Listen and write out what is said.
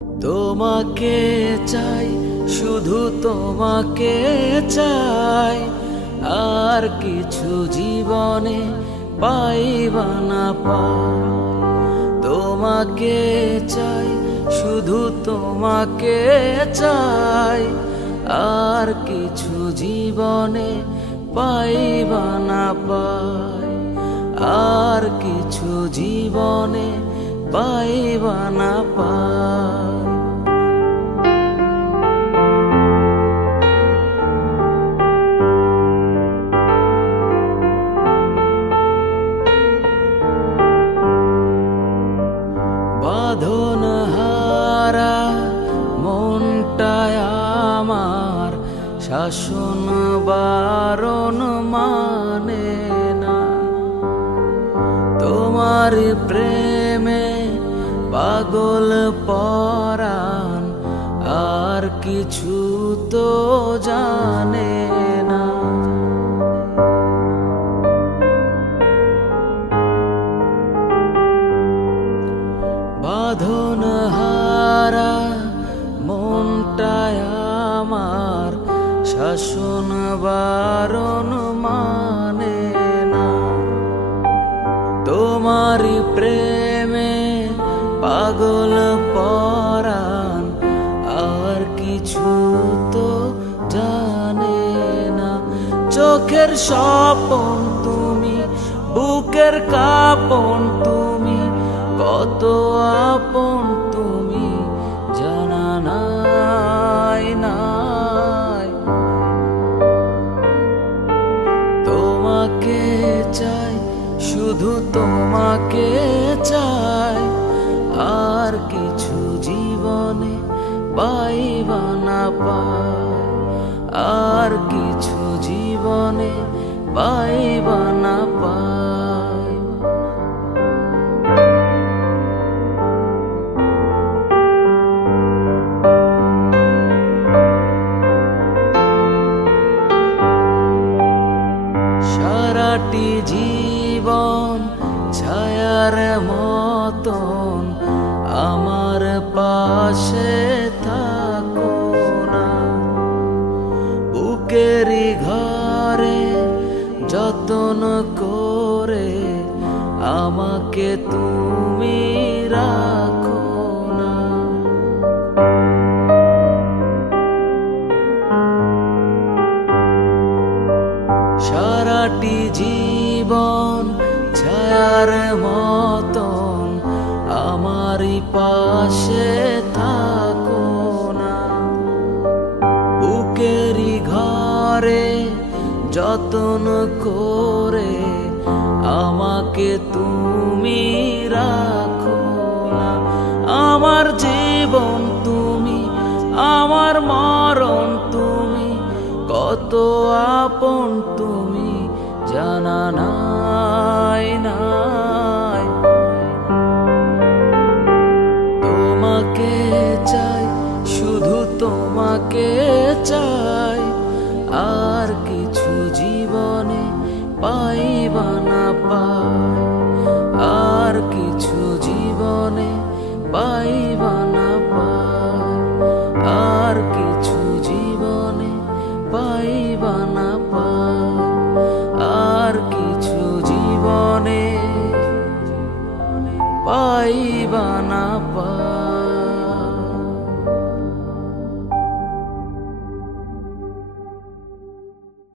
তোমাকে চাই, শুধু তোমাকে চাই, আর কিছু জীবনে পাইবা না পাই। তোমাকে চাই, শুধু তোমাকে চাই, আর কিছু জীবনে পাইবা না পাই, আর কিছু জীবনে পাইবা না পাই। বাঁধন হারা মনটায় আমার শাসন বারণ মানে না। তোমার প্রেমে পাগল পরাণ আর কিছু তো জানে না। বাঁধন হারা মনটায় আমার শাসন বারণ মানে না। তোমার প্রেমে পাগল পরাণ আর কিছু তো জানে না। চোখের স্বপন তুমি, বুকের কাঁপন তুমি, কত আপন তুমি জানা নাই নাই। তোমাকে চাই, শুধু তোমাকে চাই, আর কিছু জীবনে পাইবা না পাই, আর কিছু জীবনে পাইবা না পাই। সারাটি জীবন ছায়ার মতন আমার পাশে থাকো না। বুকেরই ঘরে যতন করে আমাকে তুমি রাখো না। সারাটি জীবন ছায়ার মতন আমারই পাশে থাকো না। বুকেরই ঘরে যতন করে আমাকে তুমি রাখো না। আমার জীবন তুমি, আমার মরণ তুমি, কত আপন তুমি জানা নাই নাই। তোমাকে চাই, শুধু তোমাকে চাই, আর